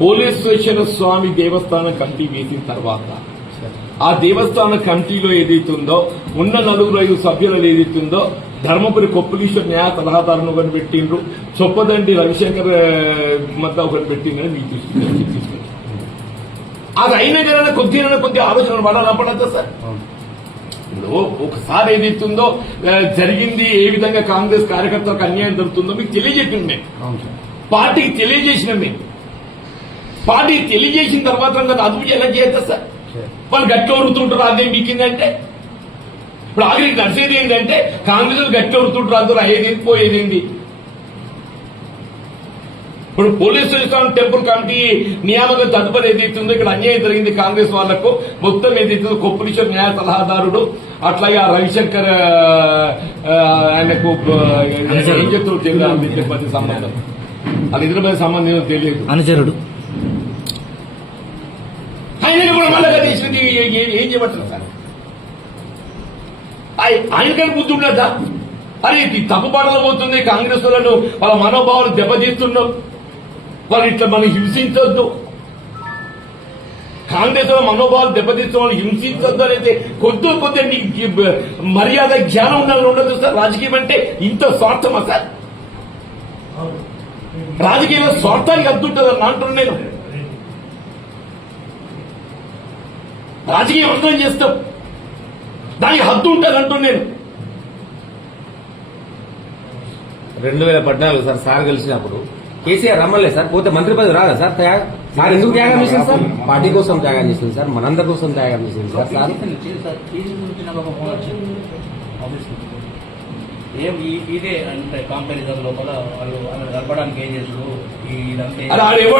పోలీశ్వర స్వామి దేవస్థానం committee వేసిన తర్వాత ఆ దేవస్థాన కమిటీలో ఏదైతుందో ఉన్న నలుగురు ఐదు సభ్యులు ఏదైతుందో ధర్మపురి కొప్పులీశ్వర న్యాయ సలహాదారుని ఒకటి పెట్టిండ్రు చొప్పదండి రవిశంకర్ మధ్య ఒకటి పెట్టిందని మీకు తీసుకున్నారు. అది అయిన కదా కొద్దిగా కొద్ది ఆలోచన పడాలా పడద్దా సార్? ఇప్పుడు ఒకసారి ఏదైతుందో ఆ, జరిగింది ఏ విధంగా కాంగ్రెస్ కార్యకర్తలకు అన్యాయం జరుగుతుందో మీకు తెలియజేసింది మేము. పార్టీకి తెలియజేసినాం మేము. పార్టీకి తెలియజేసిన తర్వాత కదా అదుపు ఎలా చేస్తా సార్? వాళ్ళు గట్టి వరుతుంటారు అదేం మీకిందంటే. ఇప్పుడు ఆఖరికి నడిచేది ఏంటంటే కాంగ్రెస్ గట్టి వరుతుంటారు అందరూ అయ్యేది పోయేదేంటి ఇప్పుడు పోలీస్ స్టేషన్ టెంపుల్ కమిటీ నియామకం తదుపరి ఏదైతుందో ఇక్కడ అన్యాయం జరిగింది కాంగ్రెస్ వాళ్ళకు మొత్తం ఏదైతుందో కొప్పులీశ్వర్ న్యాయ సలహాదారుడు అట్లాగే ఆ రవిశంకర్ ఆయనకు ఏం తిరుపతి సంబంధం. అది ఇద్దరి సంబంధం తెలియదు. అనుచరుడు. ఏం చేయబడుతుంది సార్ ఆయనకని బుద్ధి ఉండదా అరే ఇది తప్పుబాటలో పోతుంది కాంగ్రెస్ వాళ్ళను వాళ్ళ మనోభావాలు దెబ్బతీస్తున్నాం వాళ్ళు ఇట్లా మనం హింసించొద్దు. కాంగ్రెస్ వాళ్ళ మనోభావాలు దెబ్బతీస్తున్న వాళ్ళు హింసించొద్దు అనేది కొద్ది కొద్ది నీకు మర్యాద జ్ఞానం ఉండాలని ఉండదు సార్. రాజకీయం అంటే ఇంత స్వార్థమా సార్? రాజకీయంలో స్వార్థానికి అద్దుంటుంది అని అంటున్నాను నేను. రాజకీయం అందరం చేస్తాం. దానికి హద్దు ఉంటుంది అంటున్నాను నేను. రెండు వేల పద్నాలుగు సార్ సార్ కలిసినప్పుడు కేసీఆర్ రమ్మలే సార్ పోతే మంత్రి పదవి రాదా సార్ త్యాగ? సార్ ఎందుకు త్యాగం చేసింది సార్? పార్టీ కోసం త్యాగం చేసింది సార్ మనందరి కోసం త్యాగం చేసింది సార్ సార్. ఏం ఇదే అంటే కంపారిజన్ లోపల వాళ్ళు ఏం